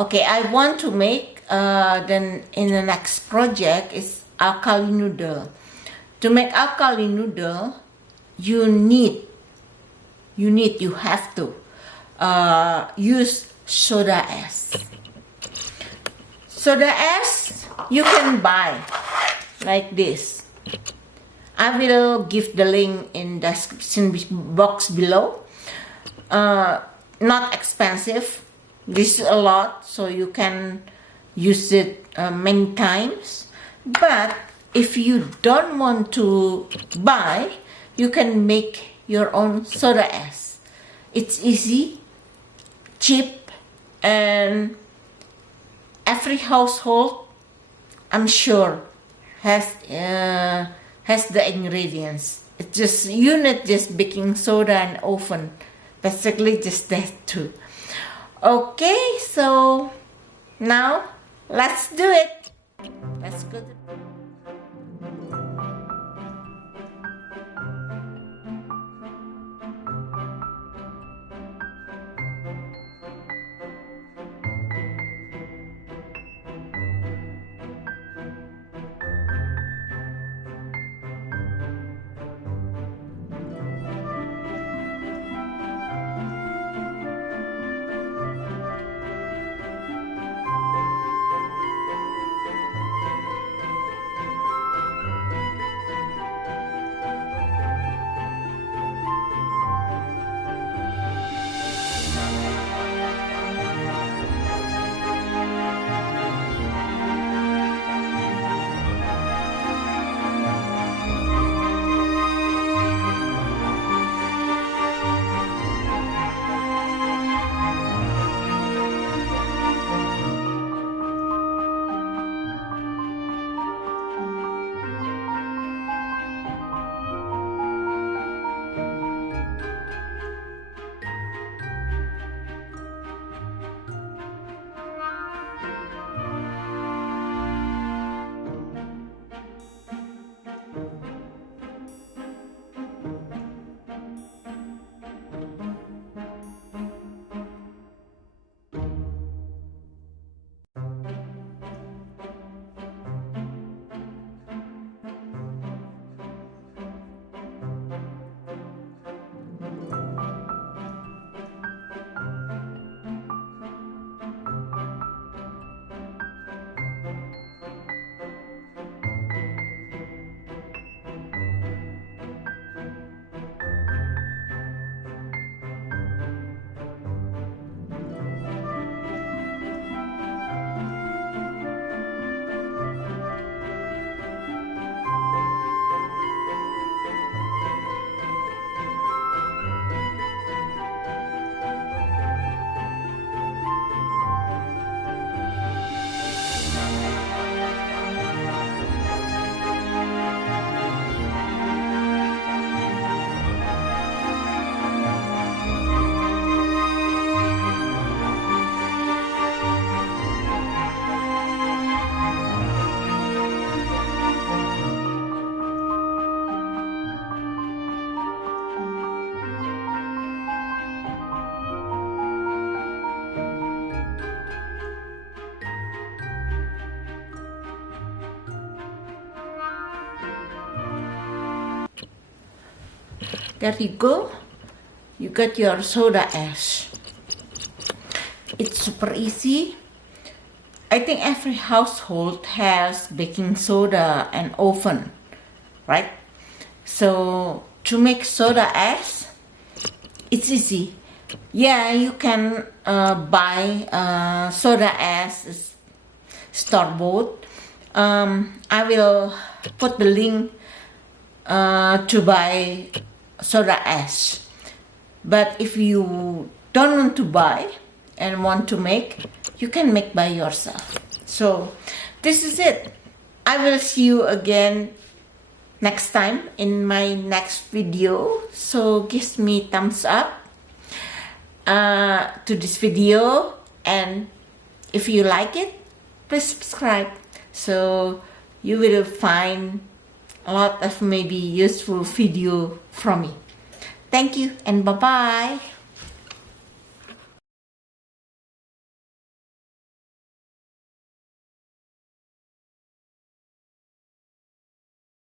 Okay, I want to make then in the next project is alkali noodle. To make alkali noodle, you have to use soda ash. Soda ash you can buy like this. I will give the link in the description box below. Not expensive. This is a lot, so you can use it many times. But if you don't want to buy, you can make your own soda ash. It's easy, cheap, and every household, I'm sure, has the ingredients. It's just you need just baking soda and oven. Basically, just that too. Okay, so now let's do it. Let's go. There you go. You got your soda ash. It's super easy. I think every household has baking soda and oven, right? So to make soda ash, it's easy. Yeah, you can buy soda ash store-bought. I will put the link to buy soda ash. But if you don't want to buy and want to make, you can make by yourself. So this is it. I will see you again next time in my next video. So give me thumbs up to this video, and if you like it, please subscribe so you will find a lot of maybe useful video from me. Thank you and bye-bye.